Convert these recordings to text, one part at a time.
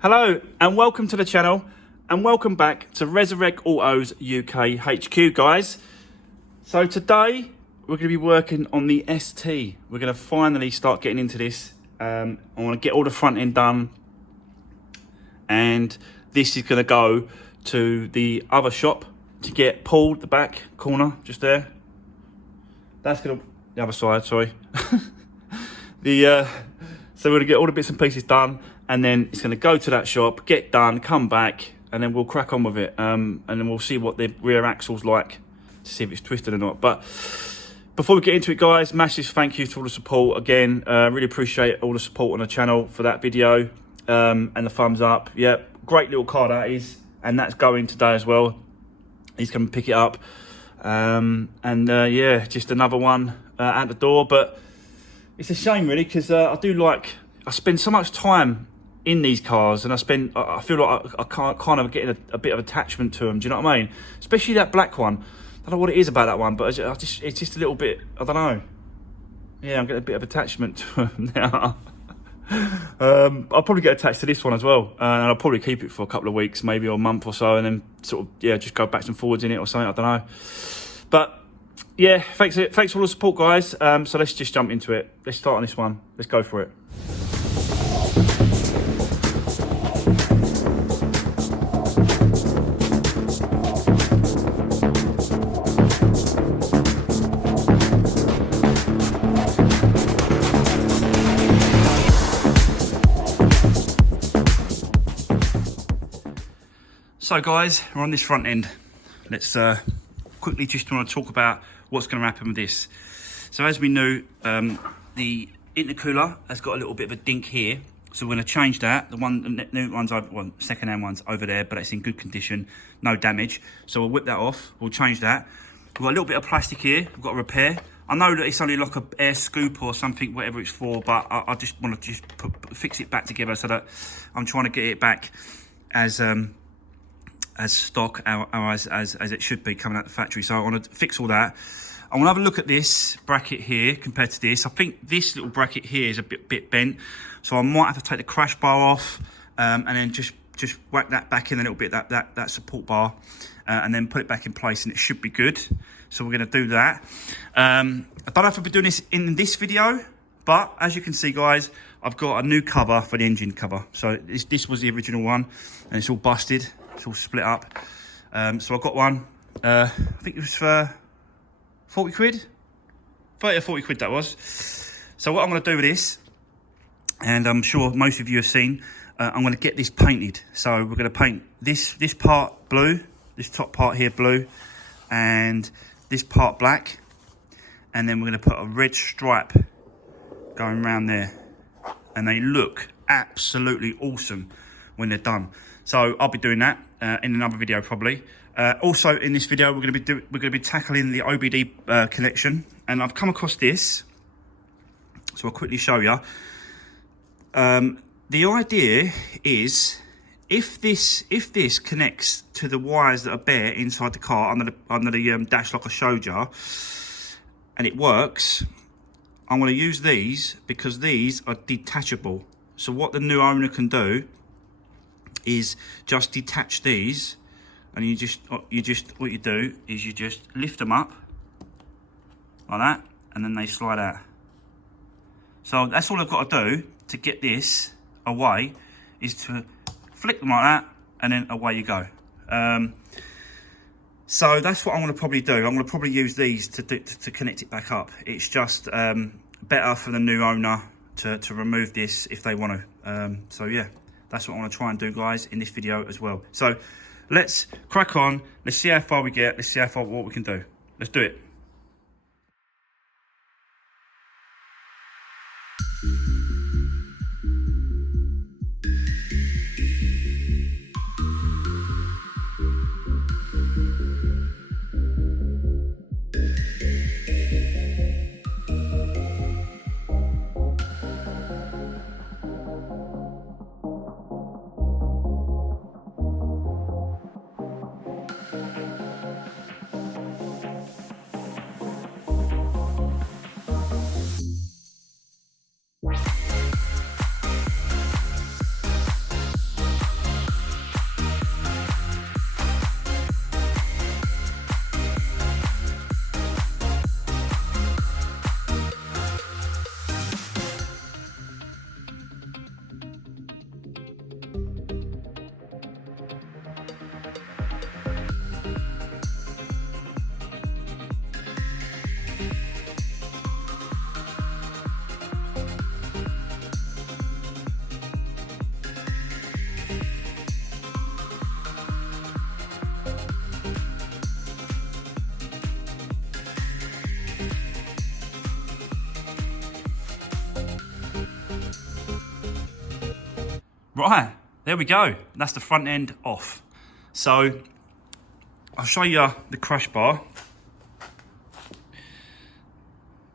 Hello and welcome to the channel and welcome back to Resurwreck Autos UK HQ, guys. So today we're going to be working on the ST. We're going to finally start getting into this. I want to get all the front end done, and this is going to go to the other shop to get pulled, the back corner just there. That's going to the other side, sorry. So we're going to get all the bits and pieces done, and then it's going to go to that shop, get done, come back, and then we'll crack on with it. And then we'll see what the rear axle's like to see if it's twisted or not. But before we get into it, guys, massive thank you to all the support again. Really appreciate all the support on the channel for that video, and the thumbs up. Yeah, great little car that is, and that's going today as well. He's going to pick it up, yeah, just another one at the door. But it's a shame really, because I spend so much time in these cars, and I feel like I kind of getting a bit of attachment to them. Do you know what I mean? Especially that black one. I don't know what it is about that one, but it's just a little bit, I don't know. Yeah, I'm getting a bit of attachment to them now. I'll probably get attached to this one as well, and I'll probably keep it for a couple of weeks, maybe, or a month or so, and then sort of, yeah, just go backwards and forwards in it or something. I don't know. But yeah, thanks for all the support, guys. So let's just jump into it. Let's start on this one. Let's go for it. So guys, we're on this front end. Let's quickly just want to talk about what's going to happen with this. So as we knew, the intercooler has got a little bit of a dink here, so we're going to change that. The new one's over, well, second-hand one's over there, but it's in good condition, no damage. So we'll whip that off. We'll change that. We've got a little bit of plastic here. We've got to repair. I know that it's only like a air scoop or something, whatever it's for, but I just want to fix it back together, so that I'm trying to get it back as stock, as it should be coming out the factory. So I want to fix all that. I want to have a look at this bracket here compared to this. I think this little bracket here is a bit bent, so I might have to take the crash bar off, and then just whack that back in a little bit, that support bar, and then put it back in place, and it should be good. So we're going to do that. I don't know if I'll be doing this in this video, but as you can see, guys, I've got a new cover for the engine cover. So this was the original one, and it's all busted. It's all split up. So I got one, I think it was for 40 quid, 30 or 40 quid that was. So what I'm going to do with this, and I'm sure most of you have seen, I'm going to get this painted. So we're going to paint this part blue, this top part here blue, and this part black, and then we're going to put a red stripe going around there, and they look absolutely awesome when they're done. So I'll be doing that in another video probably. Also in this video we're going to be tackling the OBD connection, and I've come across this, so I'll quickly show you. The idea is, if this connects to the wires that are bare inside the car under the dash like I showed you, and it works, I'm going to use these because these are detachable. So what the new owner can do is just detach these, and what you do is you just lift them up like that, and then they slide out. So that's all I've got to do to get this away, is to flick them like that, and then away you go. So that's what I'm going to probably do. I'm going to probably use these to connect it back up. It's just better for the new owner to remove this if they want to. So yeah, that's what I want to try and do, guys, in this video as well. So let's crack on. Let's see how far we get. Let's see what we can do. Let's do it. Right, there we go. That's the front end off. So I'll show you the crash bar.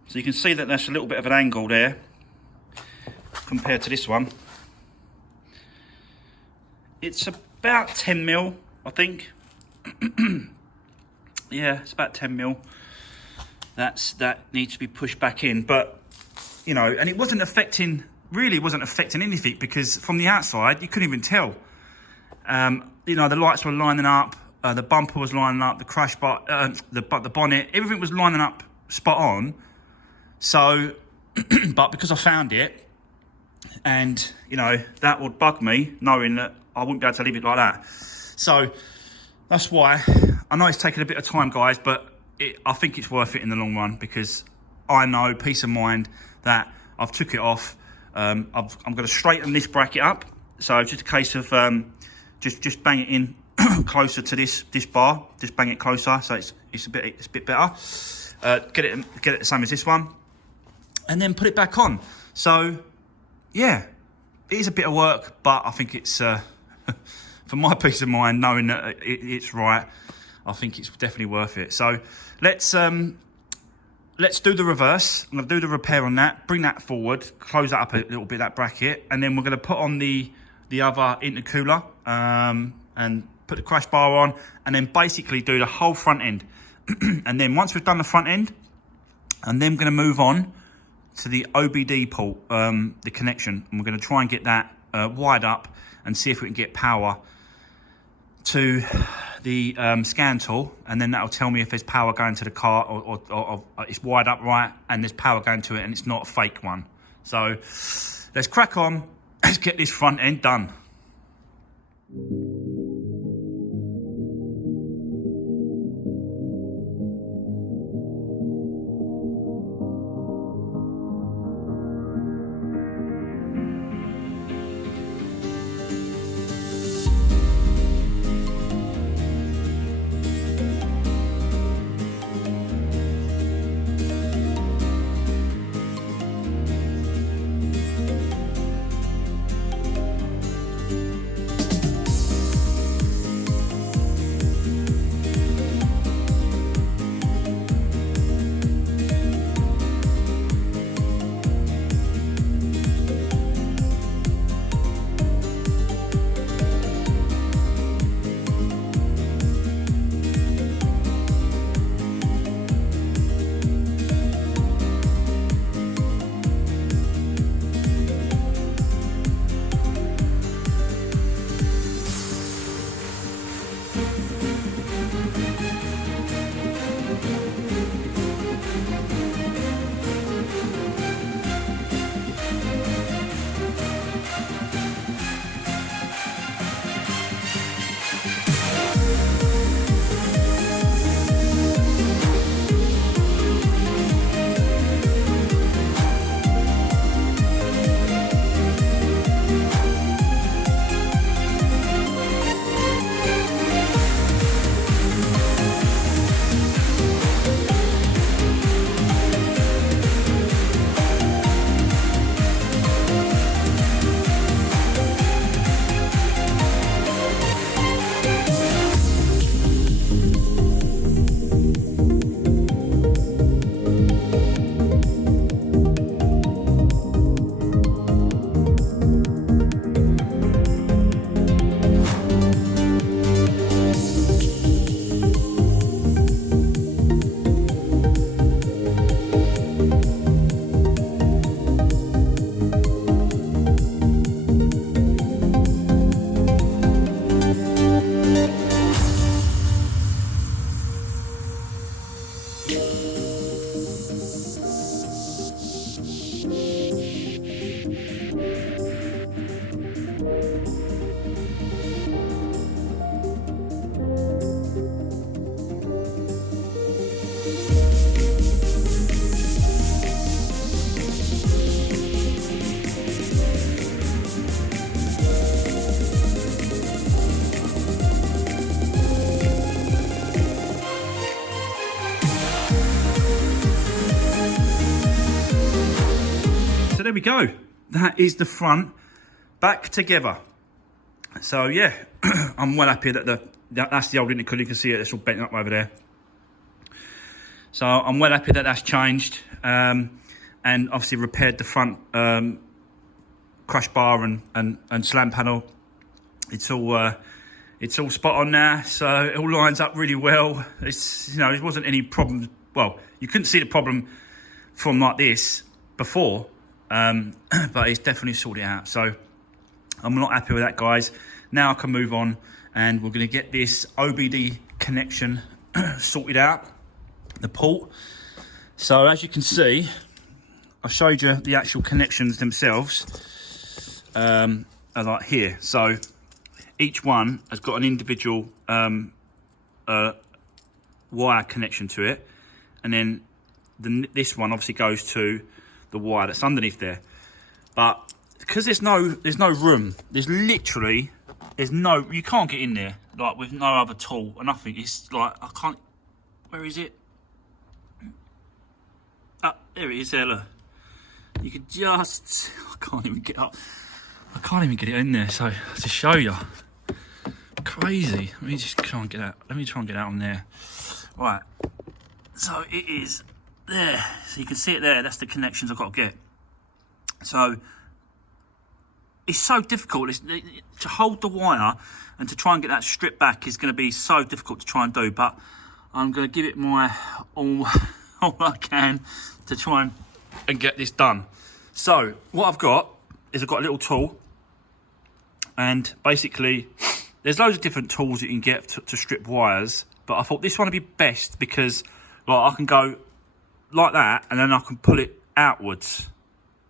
So you can see that that's a little bit of an angle there compared to this one. It's about 10 mil, I think. Yeah, it's about 10 mil. That needs to be pushed back in, but you know, and it wasn't affecting, really wasn't affecting anything, because from the outside you couldn't even tell. You know, the lights were lining up, the bumper was lining up, the crash bar, the bonnet, everything was lining up spot on. So, but because I found it, and you know, that would bug me knowing that I wouldn't be able to leave it like that. So that's why. I know it's taken a bit of time, guys, but I think it's worth it in the long run, because I know, peace of mind, that I've took it off. I'm going to straighten this bracket up. So just a case of just bang it in closer to this bar. Just bang it closer, so it's a bit better. Get it the same as this one, and then put it back on. So yeah, it is a bit of work, but I think it's for my peace of mind, knowing that it's right, I think it's definitely worth it. So let's do the reverse. I'm going to do the repair on that, bring that forward, close that up a little bit, that bracket, and then we're going to put on the other intercooler and put the crash bar on, and then basically do the whole front end. And then once we've done the front end, and then we're going to move on to the OBD port, the connection, and we're going to try and get that wired up and see if we can get power to the scan tool, and then that'll tell me if there's power going to the car, or it's wired up right and there's power going to it and it's not a fake one. So let's crack on, let's get this front end done. So there we go. That is the front back together. So yeah, I'm well happy that that's the old intercooler. You can see it, it's all bent up over there. So I'm well happy that that's changed, and obviously repaired the front crush bar and slam panel. It's all spot on now, so it all lines up really well. It's, you know, it wasn't any problem. Well, you couldn't see the problem from like this before, but it's definitely sorted out. So I'm not happy with that, guys. Now I can move on, and we're going to get this OBD connection sorted out, the port. So as you can see, I showed you the actual connections themselves are like here. So each one has got an individual wire connection to it, and then this one obviously goes to the wire that's underneath there. But because there's no room, you can't get in there like with no other tool or nothing. It's like I can't. Where is it? There it is. There, look. You could just. I can't even get up. I can't even get it in there. So to show you, crazy. Let me just try and get out. Let me try and get out on there. Right. So it is there. So you can see it there. That's the connections I've got to get. So it's so difficult. To hold the wire and to try and get that strip back is going to be so difficult to try and do. But I'm going to give it my all I can to try and get this done. So what I've got is I've got a little tool, and basically there's loads of different tools you can get to strip wires, but I thought this one would be best because like I can go like that and then I can pull it outwards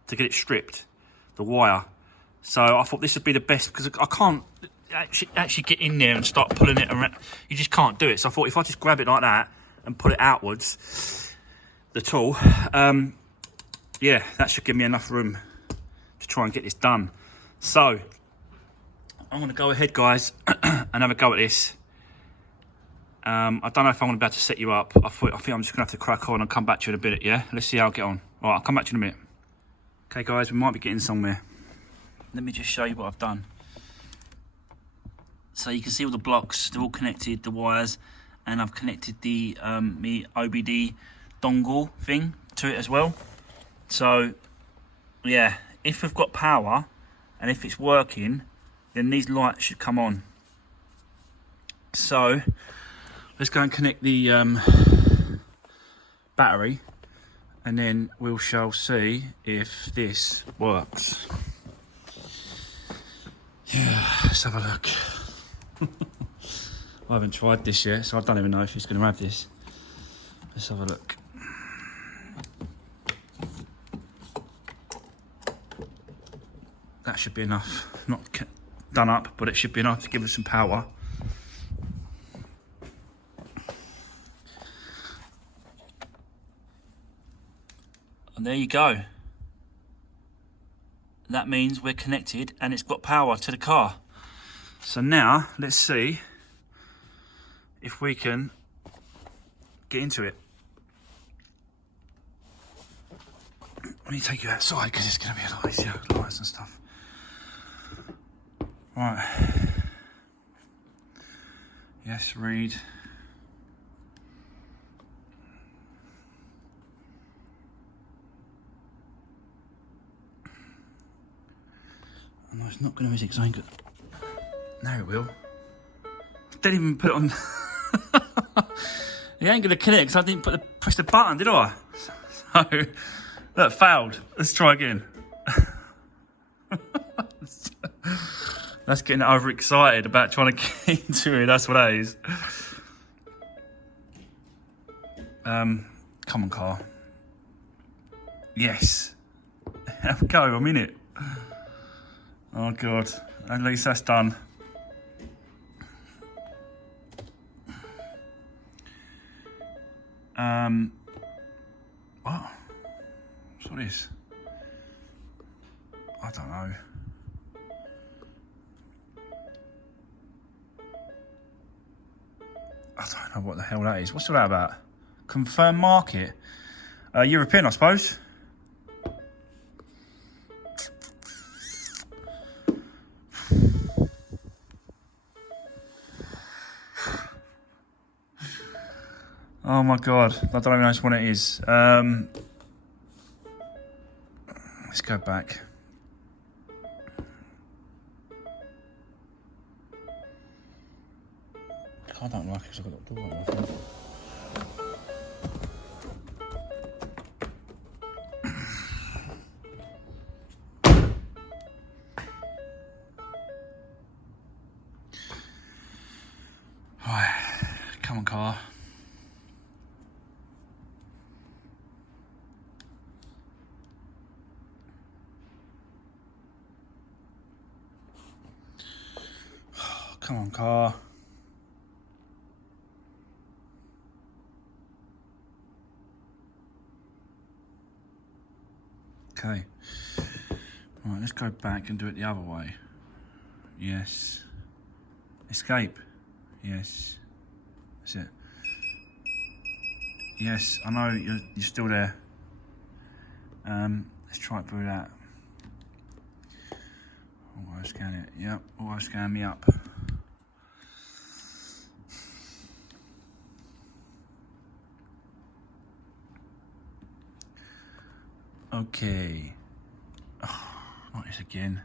to get it stripped, the wire. So I thought this would be the best because I can't actually get in there and start pulling it around. You just can't do it. So I thought if I just grab it like that and pull it outwards, the tool, yeah, that should give me enough room to try and get this done. So I'm going to go ahead, guys, and have a go at this. I don't know if I'm going to be able to set you up. I think I'm just going to have to crack on and come back to you in a bit, yeah? Let's see how I get on. All right, I'll come back to you in a minute. Okay, guys, we might be getting somewhere. Let me just show you what I've done. So you can see all the blocks, they're all connected, the wires, and I've connected the me OBD dongle thing to it as well. So yeah, if we've got power and if it's working, then these lights should come on. So let's go and connect the battery, and then we shall see if this works. Yeah, let's have a look. I haven't tried this yet, so I don't even know if it's going to have this. Let's have a look. That should be enough. Not done up, but it should be enough to give us some power. And there you go. That means we're connected and it's got power to the car. So now let's see if we can get into it. Let me take you outside because it's going to be a lot easier, lights and stuff. Right. Yes, read. No, it's not going to, is it? Because I ain't got... No, it will. Didn't even put it on. It ain't going to connect because I didn't press the button, did I? So, that failed. Let's try again. That's getting overexcited about trying to get into it. That's what that is. Come on, car. Yes. Have a go. I'm in it. Oh, God. At least that's done. What? What's this? I don't know. I don't know what the hell that is. What's all that about? Confirm market? European, I suppose. Oh my God, I don't even know which one it is. Let's go back. I don't like it because I've got the door open. Right, come on, car. Come on, car. Okay. Right, let's go back and do it the other way. Yes. Escape. Yes. That's it. Yes, I know you're still there. Let's try it through that. Auto scan it. Yep, auto scan me up. Okay. Oh, not this again.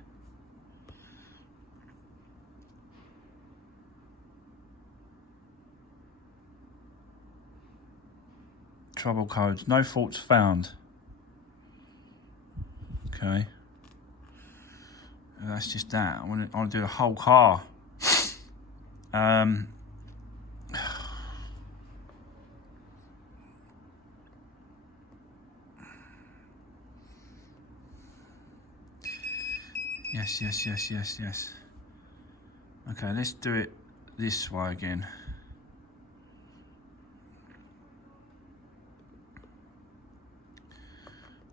Trouble codes. No faults found. Okay. That's just that. I want to do the whole car. Yes. Okay, let's do it this way again.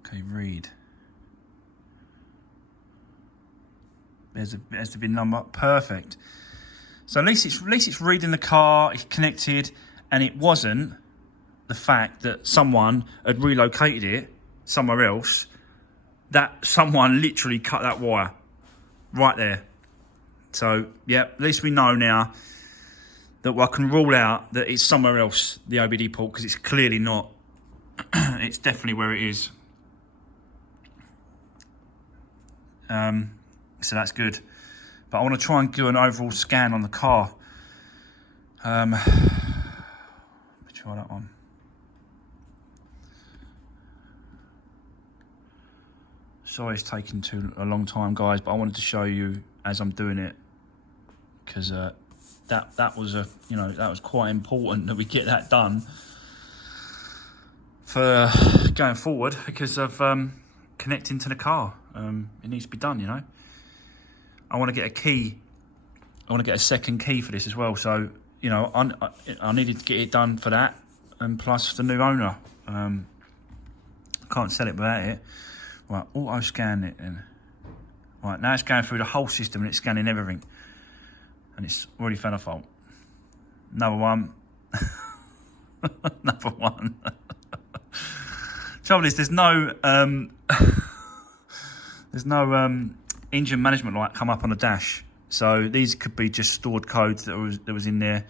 Okay, read. There's the VIN number. Perfect. So at least it's reading the car. It's connected, and it wasn't the fact that someone had relocated it somewhere else. That someone literally cut that wire right there. So yeah, at least we know now that I can rule out that it's somewhere else, the OBD port, because it's clearly not. It's definitely where it is. So that's good. But I want to try and do an overall scan on the car. Let me try that one. Sorry it's taking a long time, guys, but I wanted to show you as I'm doing it, because that was that was quite important that we get that done for going forward, because of connecting to the car. It needs to be done, you know. I want to get a key. I want to get a second key for this as well. So, you know, I needed to get it done for that, and plus the new owner. I can't sell it without it. Right, auto scan it then. Right, now it's going through the whole system and it's scanning everything. And it's already found a fault. Another one. Another one. Trouble is, there's no engine management light come up on the dash. So these could be just stored codes that was in there.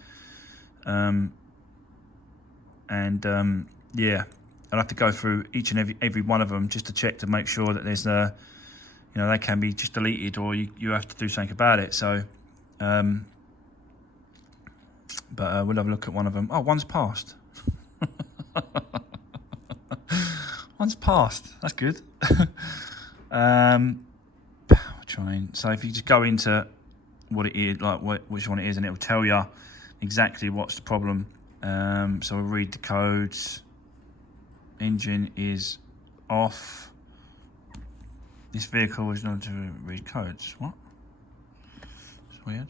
Yeah, I'll have to go through each and every one of them just to check to make sure that there's they can be just deleted, or you have to do something about it. So but we'll have a look at one of them. Oh, one's passed. One's passed. That's good. Trying. So if you just go into what it is, like which one it is, and it will tell you exactly what's the problem. So we'll read the codes. Engine is off. This vehicle is not to read codes. What? It's weird.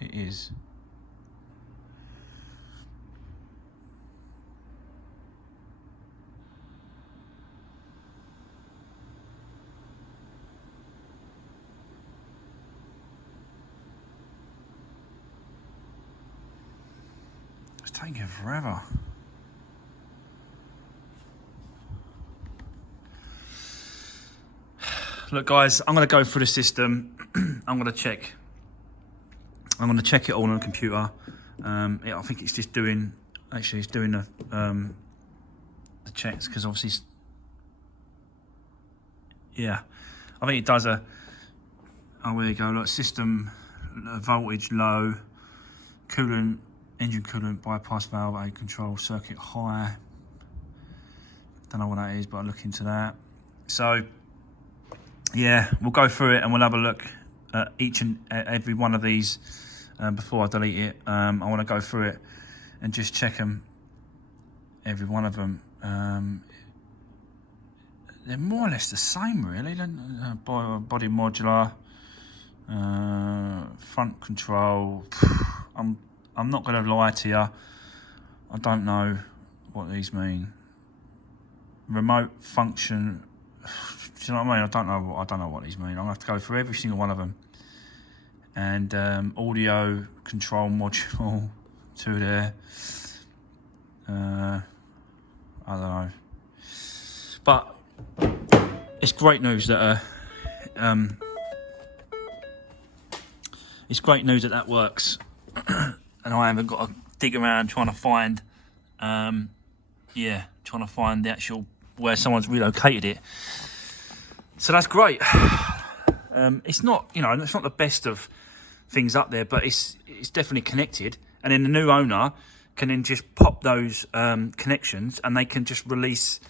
It is. It's taking forever. Look, guys, I'm going to go through the system. I'm going to check I'm going to check it all on the computer. I think it's just doing, actually it's doing the checks, because obviously, yeah, I think it does oh, there you go, look, system voltage low, coolant, engine coolant, bypass valve, A control circuit high. Don't know what that is, but I'll look into that. So, yeah, we'll go through it and we'll have a look at each and every one of these before I delete it. I want to go through it and just check them, every one of them. They're more or less the same, really. Body modular, front control. I'm not going to lie to you. I don't know what these mean. Remote function. Do you know what I mean? I don't know what these mean. I'm gonna have to go through every single one of them. And audio control module, 2 there. I don't know. But it's great news that that works. And I haven't got to dig around trying to find the actual where someone's relocated it. So that's great. It's not, it's not the best of things up there, but it's definitely connected. And then the new owner can then just pop those connections, and they can just release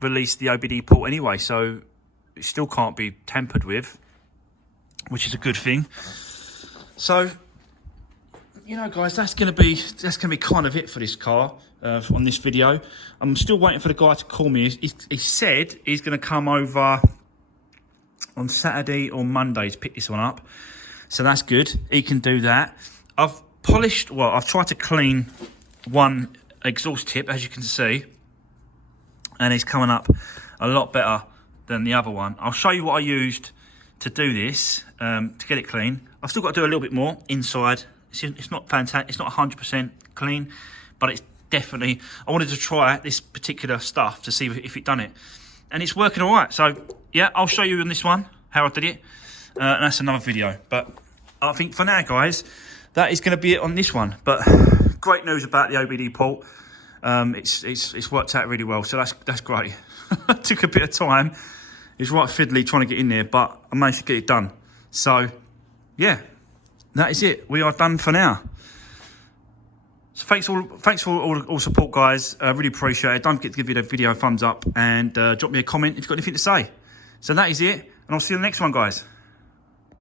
the OBD port anyway. So it still can't be tampered with, which is a good thing. So, guys, that's gonna be kind of it for this car on this video. I'm still waiting for the guy to call me. He said he's gonna come over on Saturday or Monday to pick this one up. So that's good. He can do that. I've tried to clean one exhaust tip, as you can see, and it's coming up a lot better than the other one. I'll show you what I used to do this, to get it clean. I've still got to do a little bit more inside. It's not fantastic. It's not 100% clean, but it's definitely, I wanted to try this particular stuff to see if it done it. And it's working all right. So, yeah, I'll show you on this one how I did it. And that's another video. But I think for now, guys, that is going to be it on this one. But great news about the OBD port. It's worked out really well. So that's great. It took a bit of time. It's right fiddly trying to get in there, but I managed to get it done. So, yeah, that is it. We are done for now. So thanks for all support, guys. Really appreciate it. Don't forget to give the video a thumbs up, and drop me a comment if you've got anything to say. So that is it, and I'll see you in the next one, guys.